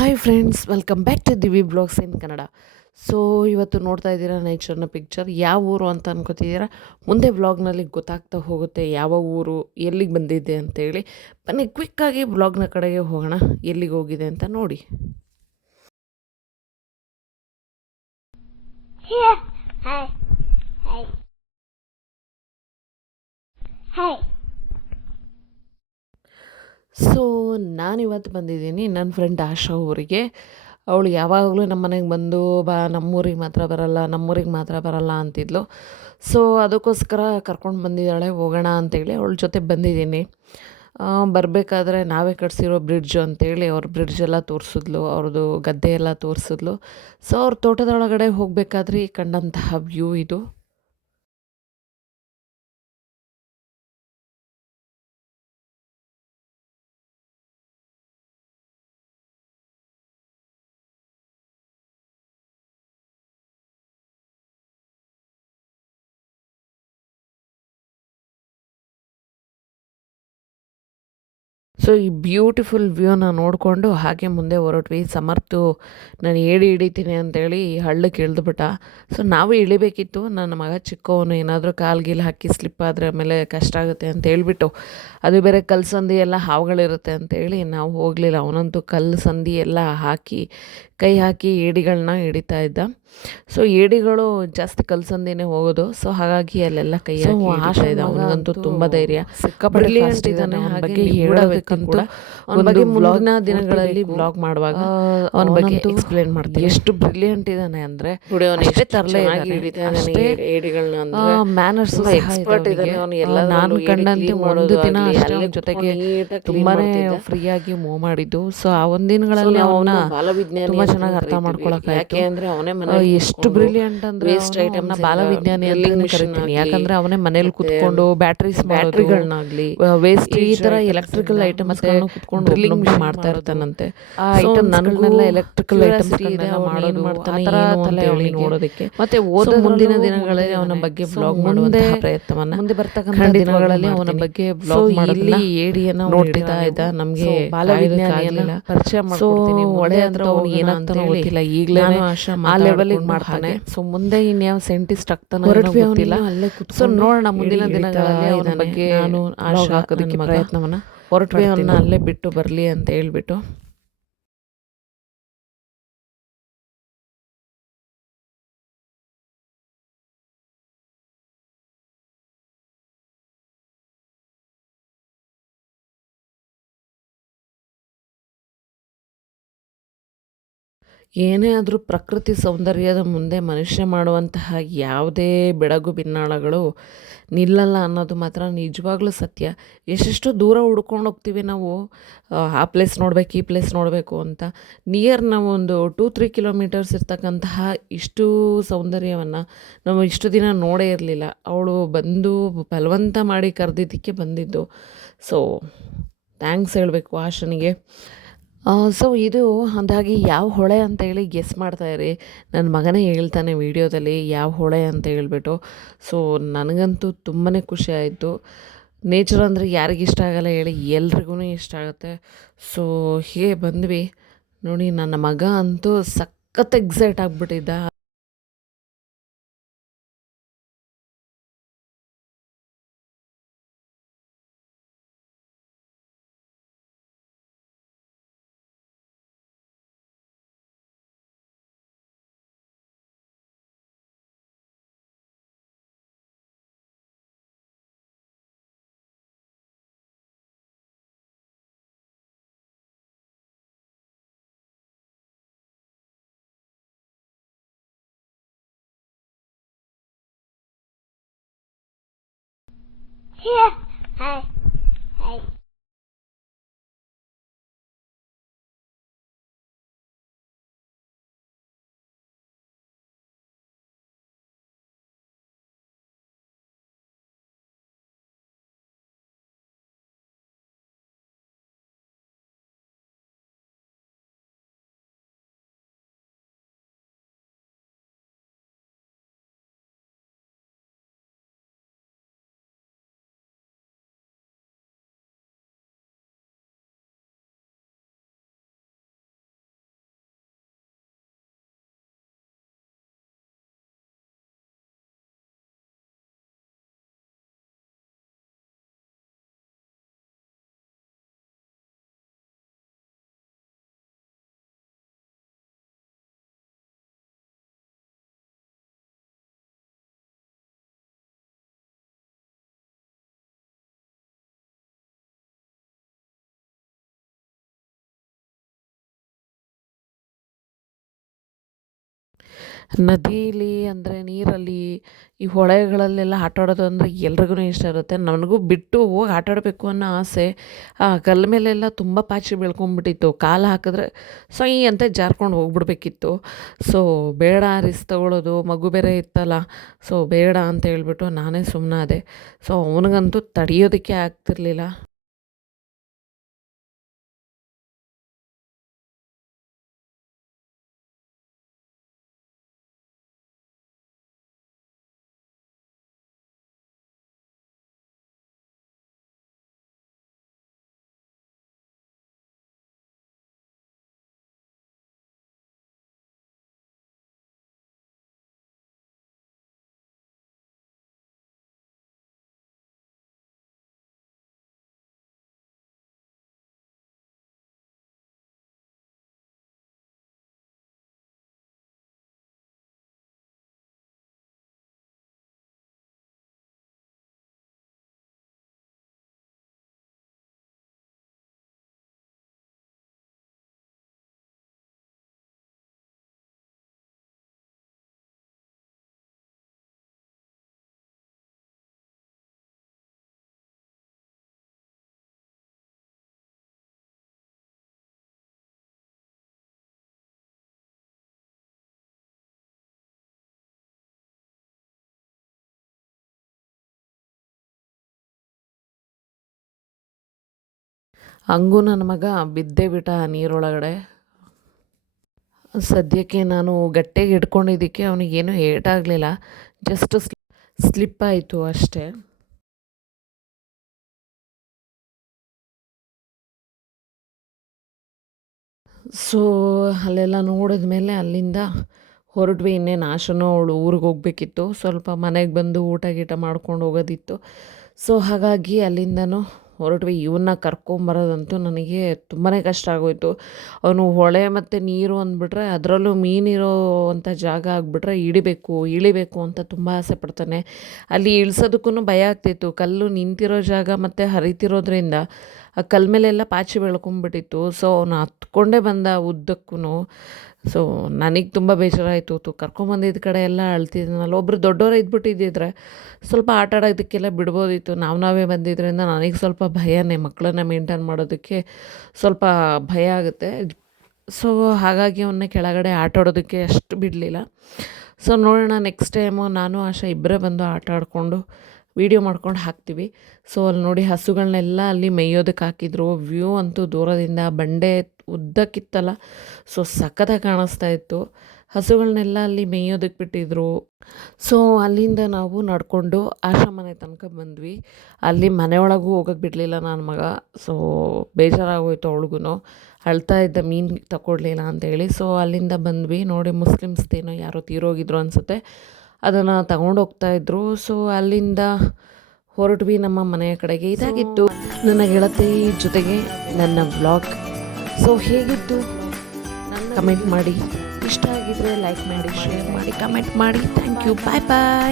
Hi friends welcome back to Divi blogs in Kannada so ಇವತ್ತು ನೋಡ್ತಾ ಇದ್ದೀರಾ ನೇಚರ್ನ picture ಯಾವ ಊರು ಅಂತ ಅನ್ಕೋತಿದ್ದೀರಾ? ಮುಂದೆ ವ್ಲಾಗ್ನಲ್ಲಿ ಗೊತ್ತಾಗ್ತಾ ಹೋಗುತ್ತೆ ಯಾವ ಊರು, ಎಲ್ಲಿಗೆ ಬಂದಿದೆ ಅಂತೇಳಿ. ಬನ್ನಿ ಕ್ವಿಕ್ಕಾಗಿ ಬ್ಲಾಗ್ನ ಕಡೆಗೆ ಹೋಗೋಣ. ಎಲ್ಲಿಗೆ ಹೋಗಿದೆ ಅಂತ ನೋಡಿ. Hi hi Hey. Hey. ನಾನು ಇವತ್ತು ಬಂದಿದ್ದೀನಿ ನನ್ನ ಫ್ರೆಂಡ್ ಆಶಾ ಊರಿಗೆ ಅವಳು ಯಾವಾಗಲೂ ನಮ್ಮ ಮನೆಗೆ ಬಂದು, ಬಾ, ನಮ್ಮೂರಿಗೆ ಮಾತ್ರ ಬರಲ್ಲ, ನಮ್ಮೂರಿಗೆ ಮಾತ್ರ ಬರಲ್ಲ ಅಂತಿದ್ಲು. ಸೊ ಅದಕ್ಕೋಸ್ಕರ ಕರ್ಕೊಂಡು ಬಂದಿದ್ದಾಳೆ, ಹೋಗೋಣ ಅಂತೇಳಿ ಅವಳ ಜೊತೆ ಬಂದಿದ್ದೀನಿ. ಬರಬೇಕಾದ್ರೆ ನಾವೇ ಕಟ್ಸಿರೋ ಬ್ರಿಡ್ಜ್ ಅಂತೇಳಿ ಅವ್ರ ಬ್ರಿಡ್ಜ್ ಎಲ್ಲ ತೋರಿಸಿದ್ಲು ಅವ್ರದ್ದು ಗದ್ದೆ ಎಲ್ಲ ತೋರಿಸಿದ್ಲು. ಸೊ ಅವ್ರ ತೋಟದೊಳಗಡೆ ಹೋಗಬೇಕಾದ್ರೆ ಕಂಡಂತಹ ವ್ಯೂ ಇದು. ಸೊ ಈ ಬ್ಯೂಟಿಫುಲ್ ವ್ಯೂನ ನೋಡಿಕೊಂಡು ಹಾಗೆ ಮುಂದೆ ಹೊರಟ್ವಿ. ಸಮರ್ಥು ನಾನು ಏಡಿ ಹಿಡಿತೀನಿ ಅಂತೇಳಿ ಹಳ್ಳಕ್ಕೆ ಇಳಿದ್ಬಿಟ್ಟ. ಸೊ ನಾವು ಇಳಿಬೇಕಿತ್ತು. ನನ್ನ ಮಗ ಚಿಕ್ಕವನು ಏನಾದರೂ ಕಾಲ್ಗಿಲ್ ಹಾಕಿ ಸ್ಲಿಪ್ ಆದರೆ ಆಮೇಲೆ ಕಷ್ಟ ಆಗುತ್ತೆ ಅಂತ ಹೇಳ್ಬಿಟ್ಟು. ಅದು ಬೇರೆ ಕಲ್ಲು ಸಂದಿ ಎಲ್ಲ ಹಾವುಗಳಿರುತ್ತೆ ಅಂತೇಳಿ ನಾವು ಹೋಗಲಿಲ್ಲ. ಅವನಂತೂ ಕಲ್ಲು ಸಂದಿ ಎಲ್ಲ ಹಾಕಿ, ಕೈ ಹಾಕಿ ಏಡಿಗಳನ್ನ ಹಿಡಿತಾ ಇದ್ದ. ಸೊ ಏಡಿಗಳು ಜಾಸ್ತಿ ಕಲ್ಸಂದೇನೆ ಹೋಗೋದು. ಸೊ ಹಾಗಾಗಿ ಅಲ್ಲೆಲ್ಲ ಕೈ ಹಾಕಿ ತುಂಬಾ ಅವನಿಗಂತೂ ತುಂಬ ಧೈರ್ಯ. ಬ್ರಿಲಿಯಂಟ್ ಇದ್ದಾನೆ. ಹಾಗೆ ಹೇಳೋದಕ್ಕಂತೂ ಅವನ ಬಗ್ಗೆ ಮುಂದಿನ ದಿನಗಳಲ್ಲಿ ಬ್ಲಾಗ್ ಮಾಡುವಾಗ ಅವನ ಬಗ್ಗೆ ಎಕ್ಸ್ಪ್ಲೇನ್ ಮಾಡ್ತೀನಿ. ಎಷ್ಟು ಬ್ರಿಲಿಯಂಟ್ ಇದ್ದಾನೆ ಅಂದ್ರೆ ತರಲೇ ಮ್ಯಾನರ್ಸ್ ಎಕ್ಸ್ಪರ್ಟ್ ಇದ್ದಾನೆ ಅವನು. ಎಲ್ಲ ನಾನು ಕಂಡಂತೆ ಒಂದು ದಿನ ಅಷ್ಟೇ ಜೊತೆಗೆ ತುಂಬಾನೇ ಫ್ರೀಯಾಗಿ ಮೂವ್ ಮಾಡಿದ್ದು. ಸೊ ಆ ಒಂದಿನಗಳಲ್ಲಿ ಅವನ ತುಂಬಾ ಚೆನ್ನಾಗಿ ಅರ್ಥ ಮಾಡ್ಕೊಳಕ್ ಯಾಕೆ ಅಂದ್ರೆ ಅವನೇ ಮನೆ ಎಷ್ಟು ಬ್ರಿಲಿಯಂಟ್ ಅಂದ್ರೆ ವೇಸ್ಟ್ ಐಟಮ್ ಬಾಲವಿಜ್ಞಾನಿ ಕರಿತೀನಿ. ಯಾಕಂದ್ರೆ ಅವನೇ ಮನೇಲಿ ಕುತ್ಕೊಂಡು ಬ್ಯಾಟ್ರೀಸ್ ಬ್ಯಾಟ್ರಿಗಳನ್ನಾಗ್ಲಿ ವೇಸ್ಟ್ ಈ ತರ ಎಲೆಕ್ಟ್ರಿಕಲ್ ಐಟಮ್ ಕುತ್ಕೊಂಡು ಡ್ರಿಲ್ಲಿಂಗ್ ಮಾಡ್ತಾ ಇರ್ತಾನಂತೆ. ಆ ಐಟಮ್ ನನ್ಗಳನ್ನೆಲ್ಲ ಎಲೆಕ್ಟ್ರಿಕಲ್ ಐಟಮ್ಸ್ ಮಾಡೋದು ಮಾಡ್ತಾನೆ ಅಂತ ಹೇಳಿ ನೋಡೋದಕ್ಕೆ ಮತ್ತೆ ಓದೋ ಮುಂದಿನ ದಿನಗಳಲ್ಲಿ ಅವನ ಬಗ್ಗೆ ಬ್ಲಾಗ್ ಮಾಡುವಂತ ಪ್ರಯತ್ನವನ್ನ ಮುಂದೆ ಬರ್ತಕ್ಕಂಥ ದಿನಗಳಲ್ಲಿ ಅವನ ಬಗ್ಗೆ ಬ್ಲಾಗ್ ಮಾಡಲಿ ಏಡಿಯನ್ನ ನೋಡ್ತಾ ಇದ್ದ. ನಮ್ಗೆ ಬಾಲವಿಜ್ಞಾನಿಯನ್ನ ಪರಿಚಯ ಮಾಡ್ಕೊಡ್ತೀನಿ. ಒಳ್ಳೆ ಅಂದ್ರೆ ಅವನು ಏನಂತ ಗೊತ್ತಿಲ್ಲ. ಈಗಲೇ ಆ ಲೆವೆಲ್ ಮಾಡ್ತಾನೆ. ಸೊ ಮುಂದೆ ಇನ್ಯಾವ ಸೈಂಟಿಸ್ಟ್ ಆಗ್ತಾನೆ ಸೊ ನೋಡೋಣ ಮುಂದಿನ ದಿನಗಳಲ್ಲಿ ಅವನ ಬಗ್ಗೆ ನಾನು ಆಶಾ ಹಾಕೋದಕ್ಕೆ ಪ್ರಯತ್ನವನ್ನ ಹೊರಟ್ವಿ ಅವನ್ನ ಅಲ್ಲೇ ಬಿಟ್ಟು ಬರಲಿ ಅಂತ ಹೇಳ್ಬಿಟ್ಟು ಏನೇ ಆದರೂ ಪ್ರಕೃತಿ ಸೌಂದರ್ಯದ ಮುಂದೆ ಮನುಷ್ಯ ಮಾಡುವಂತಹ ಯಾವುದೇ ಬೆಳಗು ಬಿನ್ನಾಳಗಳು ನಿಲ್ಲಲ್ಲ ಅನ್ನೋದು ಮಾತ್ರ ನಿಜವಾಗ್ಲೂ ಸತ್ಯ. ಎಷ್ಟೆಷ್ಟು ದೂರ ಹುಡ್ಕೊಂಡು ಹೋಗ್ತೀವಿ ನಾವು, ಆ ಪ್ಲೇಸ್ ನೋಡಬೇಕು, ಈ ಪ್ಲೇಸ್ ನೋಡಬೇಕು ಅಂತ. ನಿಯರ್ ನಾವೊಂದು ಟೂ ತ್ರೀ ಕಿಲೋಮೀಟರ್ಸ್ ಇರ್ತಕ್ಕಂತಹ ಇಷ್ಟು ಸೌಂದರ್ಯವನ್ನು ನಾವು ಇಷ್ಟು ದಿನ ನೋಡೇ ಇರಲಿಲ್ಲ. ಅವಳು ಬಂದು ಬಲವಂತ ಮಾಡಿ ಕರೆದಿದ್ದಕ್ಕೆ ಬಂದಿದ್ದು. ಸೊ ಥ್ಯಾಂಕ್ಸ್ ಹೇಳಬೇಕು ಆಶನಿಗೆ. ಸೊ ಇದು ಅಂದಾಗಿ ಯಾವ ಹೊಳೆ ಅಂತ ಹೇಳಿ ಗೆಸ್ ಮಾಡ್ತಾಯಿರಿ ನನ್ನ ಮಗನೇ ಹೇಳ್ತಾನೆ ವಿಡಿಯೋದಲ್ಲಿ ಯಾವ ಹೊಳೆ ಅಂತ ಹೇಳಿಬಿಟ್ಟು. ಸೊ ನನಗಂತೂ ತುಂಬಾ ಖುಷಿ ಆಯಿತು. ನೇಚರ್ ಅಂದರೆ ಯಾರಿಗಿಷ್ಟ ಆಗಲ್ಲ ಹೇಳಿ ಎಲ್ರಿಗೂ ಇಷ್ಟ ಆಗುತ್ತೆ. ಸೊ ಹೀಗೆ ಬಂದ್ವಿ. ನೋಡಿ ನನ್ನ ಮಗ ಅಂತೂ ಸಖತ್ ಎಕ್ಸೈಟ್ ಆಗಿಬಿಟ್ಟಿದ್ದ. 天，嗨 ನದೀಲಿ ಅಂದರೆ ನೀರಲ್ಲಿ ಈ ಹೊಳೆಗಳಲ್ಲೆಲ್ಲ ಆಟಾಡೋದು ಅಂದರೆ ಎಲ್ರಿಗೂ ಇಷ್ಟ ಇರುತ್ತೆ. ನನಗೂ ಬಿಟ್ಟು ಹೋಗಿ ಆಟಾಡಬೇಕು ಅನ್ನೋ ಆಸೆ, ಆ ಕಲ್ಲ ಮೇಲೆಲ್ಲ ತುಂಬ ಪಾಚಿ ಬೆಳ್ಕೊಂಬಿಟ್ಟಿತ್ತು. ಕಾಲು ಹಾಕಿದ್ರೆ ಸೈ ಅಂತ ಜಾರ್ಕೊಂಡು ಹೋಗ್ಬಿಡ್ಬೇಕಿತ್ತು. ಸೊ ಬೇಡ ರಿಸ್ಕ್ ತಗೊಳ್ಳೋದು ಮಗು ಬೇರೆ ಇತ್ತಲ್ಲ. ಸೊ ಬೇಡ ಅಂತ ಹೇಳ್ಬಿಟ್ಟು ನಾನೇ ಸುಮ್ಮನಾದೆ ಸೊ ಅವನಿಗಂತೂ ತಡೆಯೋದಕ್ಕೆ ಆಗ್ತಿರ್ಲಿಲ್ಲ. ಹಂಗೂ ನನ್ನ ಮಗ ಬಿದ್ದೇ ಬಿಟ್ಟ ಆ ನೀರೊಳಗಡೆ. ಸದ್ಯಕ್ಕೆ ನಾನು ಗಟ್ಟಿಗೆ ಹಿಡ್ಕೊಂಡಿದ್ದಕ್ಕೆ ಅವನಿಗೇನು ಏಟಾಗಲಿಲ್ಲ ಜಸ್ಟ್ ಸ್ಲಿಪ್ ಆಯಿತು ಅಷ್ಟೇ. ಸೊ ಅಲ್ಲೆಲ್ಲ ನೋಡಿದ ಮೇಲೆ ಅಲ್ಲಿಂದ ಹೊರಟ್ವಿ. ಇನ್ನೇನು ಆಶನೂ ಅವಳು ಊರಿಗೆ ಹೋಗ್ಬೇಕಿತ್ತು. ಸ್ವಲ್ಪ ಮನೆಗೆ ಬಂದು ಊಟ ಗೀಟ ಮಾಡ್ಕೊಂಡು ಹೋಗೋದಿತ್ತು. ಸೊ ಹಾಗಾಗಿ ಅಲ್ಲಿಂದನೂ ಹೊರಟ್ವಿ ಇವನ್ನ ಕರ್ಕೊಂಬರೋದಂತೂ ನನಗೆ ತುಂಬಾ ಕಷ್ಟ ಆಗೋಯಿತು. ಅವನು ಹೊಳೆ ಮತ್ತು ನೀರು ಅಂದ್ಬಿಟ್ರೆ ಅದರಲ್ಲೂ ಮೀನಿರೋ ಅಂಥ ಜಾಗ ಆಗಿಬಿಟ್ರೆ ಇಳಿಬೇಕು ಇಳಿಬೇಕು ಅಂತ ತುಂಬ ಆಸೆ ಪಡ್ತಾನೆ. ಅಲ್ಲಿ ಇಳಿಸೋದಕ್ಕೂ ಭಯ ಆಗ್ತಿತ್ತು. ಕಲ್ಲು ನಿಂತಿರೋ ಜಾಗ ಮತ್ತು ಹರಿತಿರೋದ್ರಿಂದ ಆ ಮೇಲೆ ಮೇಲೆಲ್ಲ ಪಾಚಿ ಬೆಳ್ಕೊಂಬಿಟ್ಟಿತ್ತು. ಸೊ ಅವನು ಹತ್ಕೊಂಡೇ ಬಂದ ಉದ್ದಕ್ಕೂ ಸೊ ನನಗೆ ತುಂಬ ಬೇಜಾರಾಯಿತು. ತು ಕರ್ಕೊಂಬಂದಿದ್ದ ಕಡೆ ಎಲ್ಲ ಅಳ್ತಿದ್ನಲ್ಲ. ಒಬ್ಬರು ದೊಡ್ಡವರು ಇದ್ಬಿಟ್ಟಿದ್ದಿದ್ರೆ ಸ್ವಲ್ಪ ಆಟ ಆಡೋದಕ್ಕೆಲ್ಲ ಬಿಡ್ಬೋದಿತ್ತು. ನಾವು ನಾವೇ ಬಂದಿದ್ದರಿಂದ ನನಗೆ ಸ್ವಲ್ಪ ಭಯನೇ ಮಕ್ಕಳನ್ನ ಮೇಂಟೈನ್ ಮಾಡೋದಕ್ಕೆ ಸ್ವಲ್ಪ ಭಯ ಆಗುತ್ತೆ. ಸೊ ಹಾಗಾಗಿ ಅವನ್ನ ಕೆಳಗಡೆ ಆಟ ಆಡೋದಕ್ಕೆ ಅಷ್ಟು ಬಿಡಲಿಲ್ಲ. ಸೊ ನೋಡೋಣ ನೆಕ್ಸ್ಟ್ ಟೈಮು ನಾನು ಆಶಾ ಇಬ್ಬರೇ ಬಂದು ಆಟ ಆಡಿಕೊಂಡು ವೀಡಿಯೋ ಮಾಡ್ಕೊಂಡು ಹಾಕ್ತೀವಿ. ಸೊ ಅಲ್ಲಿ ನೋಡಿ ಹಸುಗಳನ್ನೆಲ್ಲ ಅಲ್ಲಿ ಮೇಯೋದಕ್ಕೆ ಹಾಕಿದ್ರು. ವ್ಯೂ ಅಂತೂ ದೂರದಿಂದ ಬಂಡೆ ಉದ್ದಕ್ಕಿತ್ತಲ್ಲ. ಸೊ ಸಖತ್ತಾಗಿ ಕಾಣಿಸ್ತಾ ಇತ್ತು. ಹಸುಗಳನ್ನೆಲ್ಲ ಅಲ್ಲಿ ಮೇಯೋದಕ್ಕೆ ಬಿಟ್ಟಿದ್ರು. ಸೊ ಅಲ್ಲಿಂದ ನಾವು ನಡ್ಕೊಂಡು ಆಶ್ರಮನೆ ಮನೆ ತನಕ ಬಂದ್ವಿ. ಅಲ್ಲಿ ಮನೆಯೊಳಗೂ ಹೋಗಕ್ಕೆ ಬಿಡಲಿಲ್ಲ ನನ್ನ ಮಗ. ಸೊ ಬೇಜಾರಾಗೋಯ್ತು ಅವಳಿಗೂ ಅಳ್ತಾ ಇದ್ದ ಮೀನು ತಗೊಳ್ಲಿಲ್ಲ ಅಂತೇಳಿ. ಸೊ ಅಲ್ಲಿಂದ ಬಂದ್ವಿ. ನೋಡಿ ಮುಸ್ಲಿಮ್ಸ್ದೇನೋ ಯಾರೋ ತೀರೋಗಿದ್ರು ಅನಿಸುತ್ತೆ. ಅದನ್ನು ತಗೊಂಡು ಹೋಗ್ತಾ ಇದ್ರು. ಸೊ ಅಲ್ಲಿಂದ ಹೊರಟ್ವಿ ನಮ್ಮ ಮನೆಯ ಕಡೆಗೆ. ಇದಾಗಿತ್ತು ನನ್ನ ಗೆಳತಿ ಜೊತೆಗೆ ನನ್ನ ಬ್ಲಾಗ್ ಸೊ ಹೇಗಿತ್ತು? ಕಮೆಂಟ್ ಮಾಡಿ. ಇಷ್ಟ ಆಗಿದ್ರೆ ಲೈಕ್ ಮಾಡಿ ಶೇರ್ ಮಾಡಿ ಕಮೆಂಟ್ ಮಾಡಿ. Thank you bye bye